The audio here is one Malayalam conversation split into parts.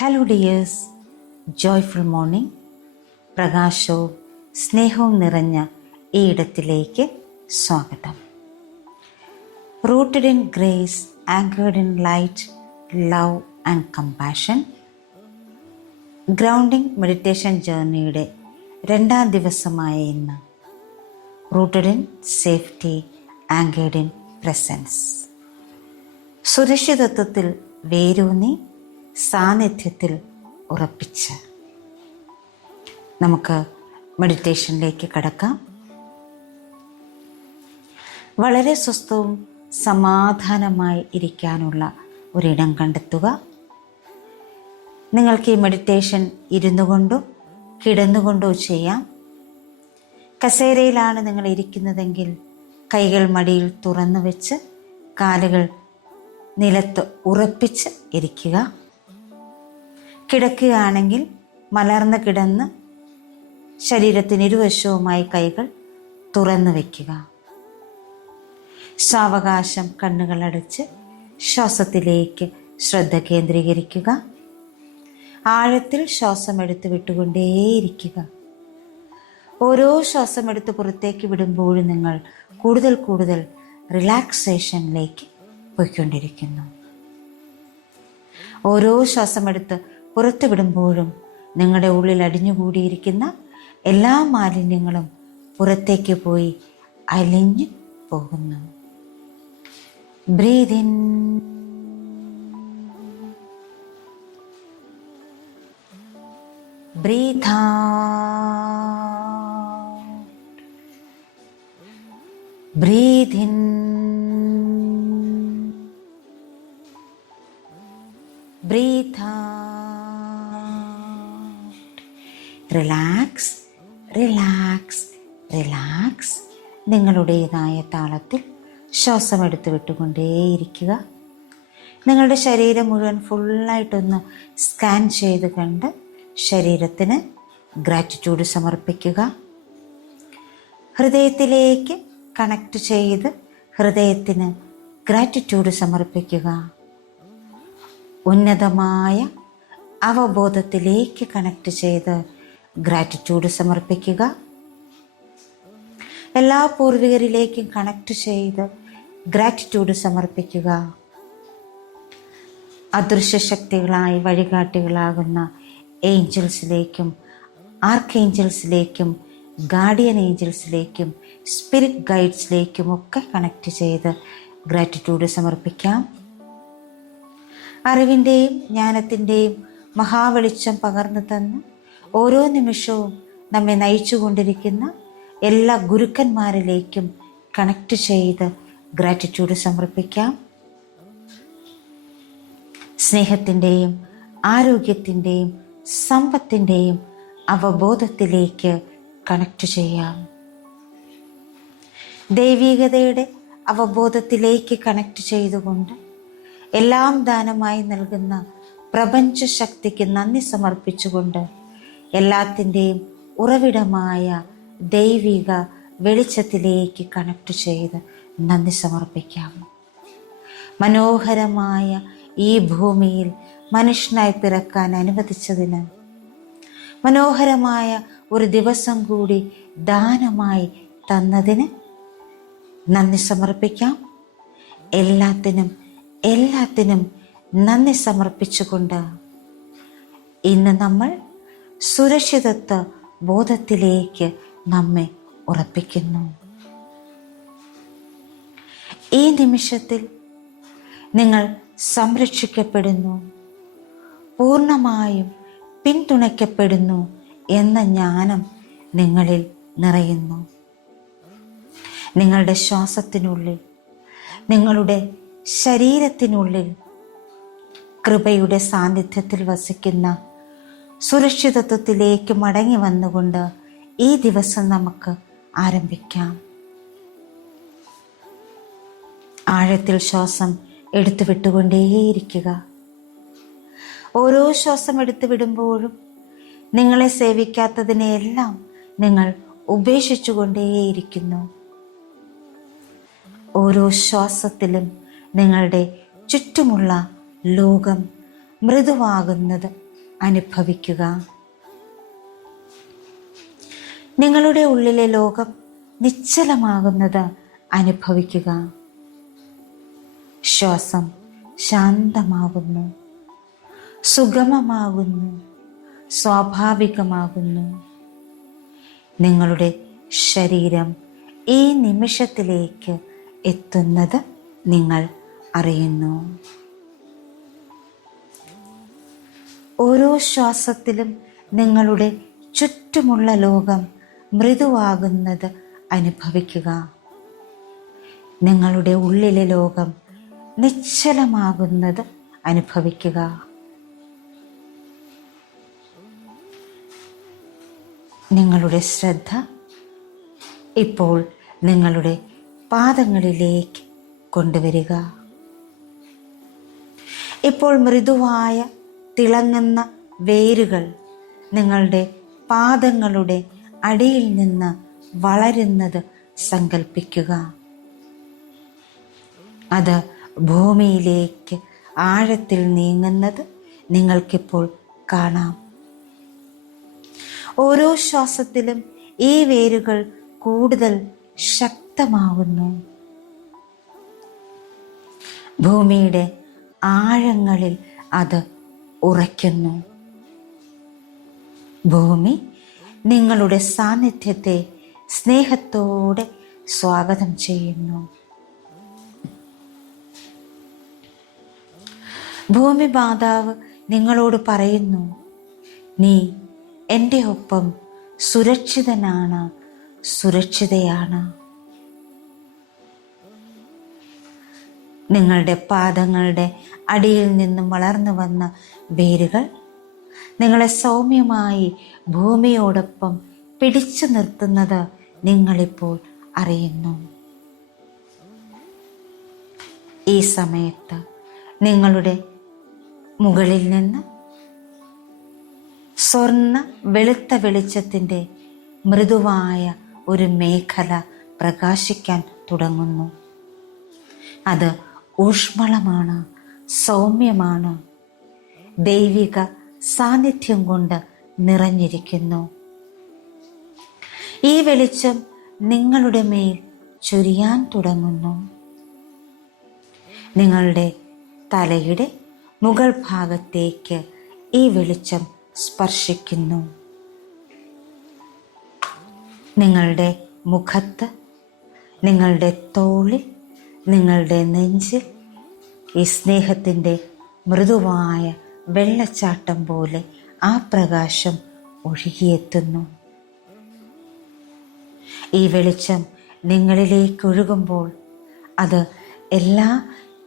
Hello dears, joyful morning. പ്രകാശവും സ്നേഹവും നിറഞ്ഞ ഈ ഇടത്തിലേക്ക് സ്വാഗതം. Rooted in grace, anchored in light, love and compassion. Grounding meditation ജേർണിയുടെ 2ാം ദിവസമായ ഇന്ന് rooted in safety, anchored in presence. സുരക്ഷിതത്വത്തിൽ വേരൂന്നി, സാന്നിധ്യത്തിൽ ഉറപ്പിച്ച് നമുക്ക് മെഡിറ്റേഷനിലേക്ക് കടക്കാം. വളരെ സ്വസ്ഥവും സമാധാനമായി ഇരിക്കാനുള്ള ഒരിടം കണ്ടെത്തുക. നിങ്ങൾക്ക് ഈ മെഡിറ്റേഷൻ ഇരുന്നു കൊണ്ടോ കിടന്നുകൊണ്ടോ ചെയ്യാം. കസേരയിലാണ് നിങ്ങൾ ഇരിക്കുന്നതെങ്കിൽ കൈകൾ മടിയിൽ തുറന്നു വെച്ച് കാലുകൾ നിലത്ത് ഉറപ്പിച്ച് ഇരിക്കുക. കിടക്കുകയാണെങ്കിൽ മലർന്ന് കിടന്ന് ശരീരത്തിന് ഇരുവശവുമായി കൈകൾ തുറന്നു വയ്ക്കുക. സാവകാശം കണ്ണുകൾ അടച്ച് ശ്വാസത്തിലേക്ക് ശ്രദ്ധ കേന്ദ്രീകരിക്കുക. ആഴത്തിൽ ശ്വാസം എടുത്ത് വിട്ടുകൊണ്ടേയിരിക്കുക. ഓരോ ശ്വാസം എടുത്ത് പുറത്തേക്ക് വിടുമ്പോഴും നിങ്ങൾ കൂടുതൽ കൂടുതൽ റിലാക്സേഷനിലേക്ക് പോയിക്കൊണ്ടിരിക്കുന്നു. ഓരോ ശ്വാസമെടുത്ത് പുറത്തു വിടുമ്പോഴും നിങ്ങളുടെ ഉള്ളിൽ അടിഞ്ഞുകൂടിയിരിക്കുന്ന എല്ലാ മാലിന്യങ്ങളും പുറത്തേക്ക് പോയി അലിഞ്ഞു പോകുന്നു. Breathe in, breathe out, breathe in, breathe out. Relax, relax, relax. നിങ്ങളുടേതായ താളത്തിൽ ശ്വാസം എടുത്ത് വിട്ടുകൊണ്ടേയിരിക്കുക. നിങ്ങളുടെ ശരീരം മുഴുവൻ ഫുള്ളായിട്ടൊന്ന് സ്കാൻ ചെയ്ത് കണ്ട് ശരീരത്തിന് ഗ്രാറ്റിറ്റ്യൂഡ് സമർപ്പിക്കുക. ഹൃദയത്തിലേക്ക് കണക്ട് ചെയ്ത് ഹൃദയത്തിന് ഗ്രാറ്റിറ്റ്യൂഡ് സമർപ്പിക്കുക. ഉന്നതമായ അവബോധത്തിലേക്ക് കണക്ട് ചെയ്ത് ഗ്രാറ്റിറ്റ്യൂഡ് സമർപ്പിക്കുക. എല്ലാ പൂർവികരിലേക്കും കണക്ട് ചെയ്ത് ഗ്രാറ്റിറ്റ്യൂഡ് സമർപ്പിക്കുക. അദൃശ്യ ശക്തികളായി വഴികാട്ടികളാകുന്ന ഏഞ്ചൽസിലേക്കും ആർക്കേഞ്ചൽസിലേക്കും ഗാർഡിയൻ ഏഞ്ചൽസിലേക്കും സ്പിരിറ്റ് ഗൈഡ്സിലേക്കും ഒക്കെ കണക്ട് ചെയ്ത് ഗ്രാറ്റിറ്റ്യൂഡ് സമർപ്പിക്കാം. അറിവിൻ്റെയും ജ്ഞാനത്തിൻ്റെയും മഹാവെളിച്ചം പകർന്നു തന്ന് ഓരോ നിമിഷവും നമ്മെ നയിച്ചുകൊണ്ടിരിക്കുന്ന എല്ലാ ഗുരുക്കന്മാരിലേക്കും കണക്ട് ചെയ്ത് ഗ്രാറ്റിറ്റ്യൂഡ് സമർപ്പിക്കാം. സ്നേഹത്തിൻ്റെയും ആരോഗ്യത്തിൻ്റെയും സമ്പത്തിൻ്റെയും അവബോധത്തിലേക്ക് കണക്ട് ചെയ്യാം. ദൈവികതയുടെ അവബോധത്തിലേക്ക് കണക്ട് ചെയ്തുകൊണ്ട് എല്ലാം ദാനമായി നൽകുന്ന പ്രപഞ്ച ശക്തിക്ക് നന്ദി സമർപ്പിച്ചുകൊണ്ട് എല്ലാത്തിൻ്റെയും ഉറവിടമായ ദൈവിക വെളിച്ചത്തിലേക്ക് കണക്ട് ചെയ്ത് നന്ദി സമർപ്പിക്കാം. മനോഹരമായ ഈ ഭൂമിയിൽ മനുഷ്യനായി പിറക്കാൻ അനുവദിച്ചതിന്, മനോഹരമായ ഒരു ദിവസം കൂടി ദാനമായി തന്നതിന് നന്ദി സമർപ്പിക്കാം. എല്ലാത്തിനും നന്ദി സമർപ്പിച്ചുകൊണ്ട് ഇന്ന് നമ്മൾ സുരക്ഷിതത്വ ബോധത്തിലേക്ക് നമ്മെ ഉറപ്പിക്കുന്നു. ഈ നിമിഷത്തിൽ നിങ്ങൾ സംരക്ഷിക്കപ്പെടുന്നു, പൂർണ്ണമായും പിന്തുണയ്ക്കപ്പെടുന്നു എന്ന ജ്ഞാനം നിങ്ങളിൽ നിറയുന്നു. നിങ്ങളുടെ ശ്വാസത്തിനുള്ളിൽ, നിങ്ങളുടെ ശരീരത്തിനുള്ളിൽ കൃപയുടെ സാന്നിധ്യത്തിൽ വസിക്കുന്ന സുരക്ഷിതത്വത്തിലേക്ക് മടങ്ങി വന്നുകൊണ്ട് ഈ ദിവസം നമുക്ക് ആരംഭിക്കാം. ആഴത്തിൽ ശ്വാസം എടുത്തു വിട്ടുകൊണ്ടേയിരിക്കുക. ഓരോ ശ്വാസം എടുത്തു വിടുമ്പോഴും നിങ്ങളെ സേവിക്കാത്തതിനെയെല്ലാം നിങ്ങൾ ഉപേക്ഷിച്ചുകൊണ്ടേയിരിക്കുന്നു. ഓരോ ശ്വാസത്തിലും നിങ്ങളുടെ ചുറ്റുമുള്ള ലോകം മൃദുവാകുന്നത് അനുഭവിക്കുക. നിങ്ങളുടെ ഉള്ളിലെ ലോകം നിശ്ചലമാകുന്നത് അനുഭവിക്കുക. ശ്വാസം ശാന്തമാകുന്നു, സുഗമമാകുന്നു, സ്വാഭാവികമാകുന്നു. നിങ്ങളുടെ ശരീരം ഈ നിമിഷത്തിലേക്ക് എത്തുന്നത് നിങ്ങൾ അറിയുന്നു. ഓരോ ശ്വാസത്തിലും നിങ്ങളുടെ ചുറ്റുമുള്ള ലോകം മൃദുവാകുന്നത് അനുഭവിക്കുക. നിങ്ങളുടെ ഉള്ളിലെ ലോകം നിശ്ചലമാകുന്നത് അനുഭവിക്കുക. നിങ്ങളുടെ ശ്രദ്ധ ഇപ്പോൾ നിങ്ങളുടെ പാദങ്ങളിലേക്ക് കൊണ്ടുവരിക. ഇപ്പോൾ മൃദുവായ തിളങ്ങുന്ന വേരുകൾ നിങ്ങളുടെ പാദങ്ങളുടെ അടിയിൽ നിന്ന് വളരുന്നത് സങ്കൽപ്പിക്കുക. അത് ഭൂമിയിലേക്ക് ആഴത്തിൽ നീങ്ങുന്നത് നിങ്ങൾക്കിപ്പോൾ കാണാം. ഓരോ ശ്വാസത്തിലും ഈ വേരുകൾ കൂടുതൽ ശക്തമാകുന്നു. ഭൂമിയുടെ ആഴങ്ങളിൽ അത് ഉറയ്ക്കുന്നു. ഭൂമി നിങ്ങളുടെ സാന്നിധ്യത്തെ സ്നേഹത്തോടെ സ്വാഗതം ചെയ്യുന്നു. ഭൂമി മാതാവ് നിങ്ങളോട് പറയുന്നു, നീ എൻ്റെ ഒപ്പം സുരക്ഷിതനാണ്, സുരക്ഷിതയാണ്. നിങ്ങളുടെ പാദങ്ങളുടെ അടിയിൽ നിന്നും വളർന്നു വന്ന വേരുകൾ നിങ്ങളെ സൗമ്യമായി ഭൂമിയോടൊപ്പം പിടിച്ചു നിർത്തുന്നത് നിങ്ങളിപ്പോൾ അറിയുന്നു. ഈ സമയത്ത് നിങ്ങളുടെ മുകളിൽ നിന്ന് സ്വർണ്ണ വെളുത്ത വെളിച്ചത്തിൻ്റെ മൃദുവായ ഒരു മേഖല പ്രകാശിക്കാൻ തുടങ്ങുന്നു. അത് ഊഷ്മളമാണ്, സൗമ്യമാണ്, ദൈവിക സാന്നിധ്യം കൊണ്ട് നിറഞ്ഞിരിക്കുന്നു. ഈ വെളിച്ചം നിങ്ങളുടെ മേൽ ചൊരിയാൻ തുടങ്ങുന്നു. നിങ്ങളുടെ തലയുടെ മുകൾ ഭാഗത്തേക്ക് ഈ വെളിച്ചം സ്പർശിക്കുന്നു. നിങ്ങളുടെ മുഖത്ത്, നിങ്ങളുടെ തോളിൽ, നിങ്ങളുടെ നെഞ്ചിൽ ഈ സ്നേഹത്തിൻ്റെ മൃദുവായ വെള്ളച്ചാട്ടം പോലെ ആ പ്രകാശം ഒഴുകിയെത്തുന്നു. ഈ വെളിച്ചം നിങ്ങളിലേക്ക് ഒഴുകുമ്പോൾ അത് എല്ലാ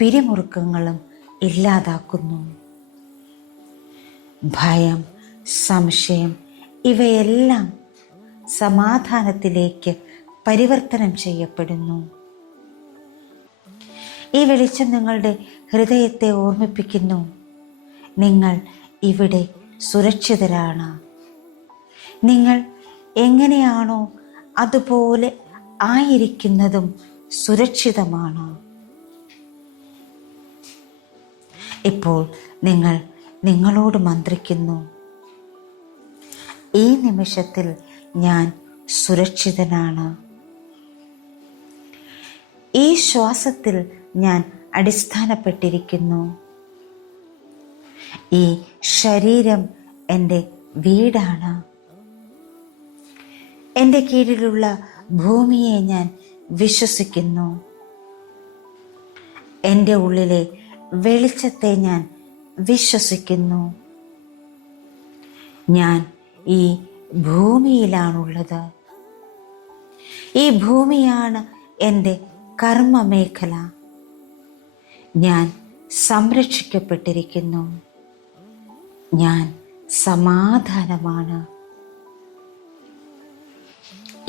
പിരിമുറുക്കങ്ങളും ഇല്ലാതാക്കുന്നു. ഭയം, സംശയം ഇവയെല്ലാം സമാധാനത്തിലേക്ക് പരിവർത്തനം ചെയ്യപ്പെടുന്നു. ഈ വെളിച്ചം നിങ്ങളുടെ ഹൃദയത്തെ ഓർമ്മിപ്പിക്കുന്നു, നിങ്ങൾ ഇവിടെ സുരക്ഷിതരാണ്. നിങ്ങൾ എങ്ങനെയാണോ അതുപോലെ ആയിരിക്കുന്നതും സുരക്ഷിതമാണ്. ഇപ്പോൾ നിങ്ങൾ നിങ്ങളോട് മന്ത്രിക്കുന്നു, ഈ നിമിഷത്തിൽ ഞാൻ സുരക്ഷിതനാണ്. ഈ ശ്വാസത്തിൽ ഞാൻ അടിസ്ഥാനപ്പെട്ടിരിക്കുന്നു. ഈ ശരീരം എൻ്റെ വീടാണ്. എൻ്റെ കീഴിലുള്ള ഭൂമിയെ ഞാൻ വിശ്വസിക്കുന്നു. എൻ്റെ ഉള്ളിലെ വെളിച്ചത്തെ ഞാൻ വിശ്വസിക്കുന്നു. ഞാൻ ഈ ഭൂമിയിലാണുള്ളത്. ഈ ഭൂമിയാണ് എൻ്റെ കർമ്മമേഖല. ഞാൻ സംരക്ഷിക്കപ്പെട്ടിരിക്കുന്നു. ഞാൻ സമാധാനമാണ്.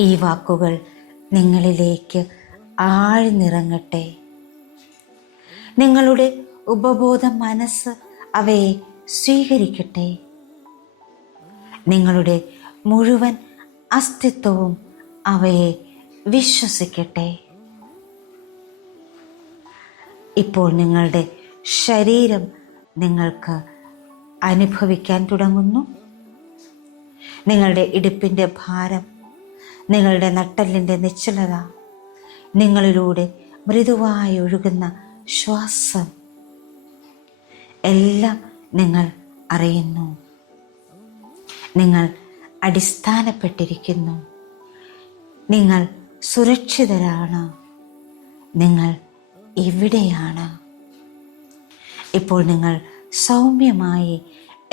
ഈ വാക്കുകൾ നിങ്ങളിലേക്ക് ആഴ്ന്നിറങ്ങട്ടെ. നിങ്ങളുടെ ഉപബോധ മനസ്സ് അവയെ സ്വീകരിക്കട്ടെ. നിങ്ങളുടെ മുഴുവൻ അസ്തിത്വവും അവയെ വിശ്വസിക്കട്ടെ. ഇപ്പോൾ നിങ്ങളുടെ ശരീരം നിങ്ങൾക്ക് അനുഭവിക്കാൻ തുടങ്ങുന്നു. നിങ്ങളുടെ ഇടുപ്പിൻ്റെ ഭാരം, നിങ്ങളുടെ നട്ടെല്ലിൻ്റെ നിശ്ചലത, നിങ്ങളിലൂടെ മൃദുവായി ഒഴുകുന്ന ശ്വാസം എല്ലാം നിങ്ങൾ അറിയുന്നു. നിങ്ങൾ അടിസ്ഥാനപ്പെട്ടിരിക്കുന്നു. നിങ്ങൾ സുരക്ഷിതരാണ്. നിങ്ങൾ ഇവിടെയാണ്. ഇപ്പോൾ നിങ്ങൾ സൗമ്യമായി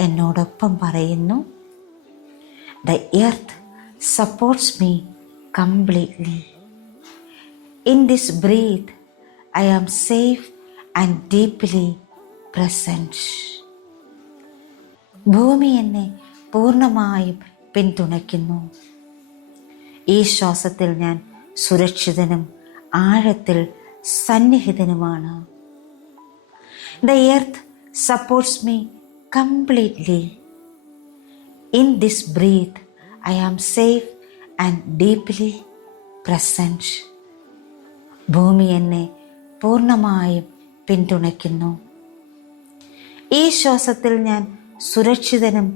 എന്നോടൊപ്പം പറയുന്നു, The earth supports me completely. In this breath, I am safe and deeply present. ഭൂമി എന്നെ പൂർണ്ണമായും പിന്തുണയ്ക്കുന്നു. ഈ ശ്വാസത്തിൽ ഞാൻ സുരക്ഷിതനും ആഴത്തിൽ സന്നിഹിതനുമാണ്. The earth supports me completely. In this breath, I am safe and deeply present. ഭൂമി എന്നെ പൂർണ്ണമായും പിന്തുണയ്ക്കുന്നു. ഈ ശ്വാസത്തിൽ ഞാൻ സുരക്ഷിതനും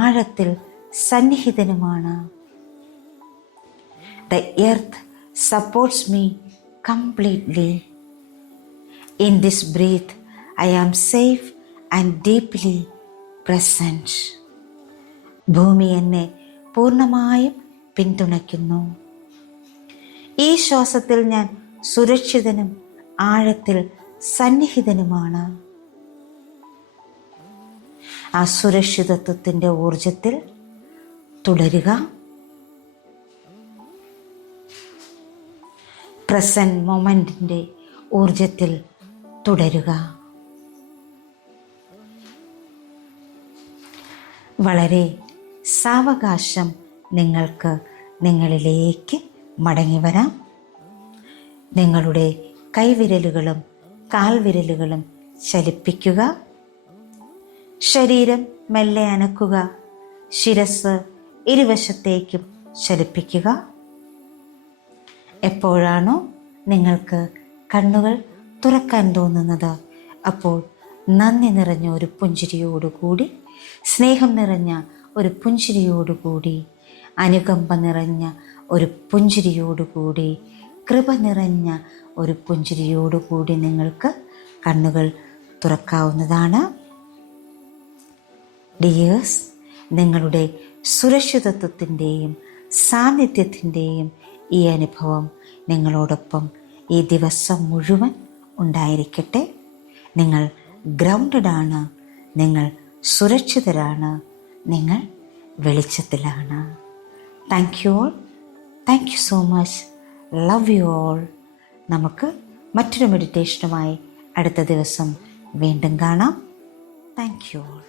ആഴത്തിൽ സന്നിഹിതനുമാണ്. The earth supports me completely. In this breath, I am safe and deeply present. ഭൂമി എന്നെ പൂർണ്ണമായും പിന്തുണയ്ക്കുന്നു. ഈ ശ്വാസത്തിൽ ഞാൻ സുരക്ഷിതനും ആഴത്തിൽ സന്നിഹിതനുമാണ്. ആ സുരക്ഷിതത്വത്തിൻ്റെ ഊർജത്തിൽ തുടരുക. പ്രസന്റ് മൊമെന്റിൻ്റെ ഊർജത്തിൽ തുടരുക. വളരെ സാവകാശം നിങ്ങൾക്ക് നിങ്ങളിലേക്ക് മടങ്ങി വരാം. നിങ്ങളുടെ കൈവിരലുകളും കാൽവിരലുകളും ചലിപ്പിക്കുക. ശരീരം മെല്ലെ അനക്കുക. ശിരസ് ഇരുവശത്തേക്കും ചലിപ്പിക്കുക. എപ്പോഴാണോ നിങ്ങൾക്ക് കണ്ണുകൾ തുറക്കാൻ തോന്നുന്നത്, അപ്പോൾ നന്ദി നിറഞ്ഞ ഒരു പുഞ്ചിരിയോടുകൂടി, സ്നേഹം നിറഞ്ഞ ഒരു പുഞ്ചിരിയോടുകൂടി, അനുകമ്പ നിറഞ്ഞ ഒരു പുഞ്ചിരിയോടുകൂടി, കൃപ നിറഞ്ഞ ഒരു പുഞ്ചിരിയോടുകൂടി നിങ്ങൾക്ക് കണ്ണുകൾ തുറക്കാവുന്നതാണ്. ഡിയേഴ്സ്, നിങ്ങളുടെ സുരക്ഷിതത്വത്തിൻ്റെയും സാന്നിധ്യത്തിൻ്റെയും ഈ അനുഭവം നിങ്ങളോടൊപ്പം ഈ ദിവസം മുഴുവൻ ഉണ്ടായിരിക്കട്ടെ. നിങ്ങൾ ഗ്രൗണ്ടഡാണ്, നിങ്ങൾ സുരക്ഷിതരാണ്, നിങ്ങൾ വെളിച്ചത്തിലാണ്. Thank you all. Thank you so much. Love you all. നമുക്ക് മറ്റൊരു മെഡിറ്റേഷനുമായി അടുത്ത ദിവസം വീണ്ടും കാണാം. Thank you all.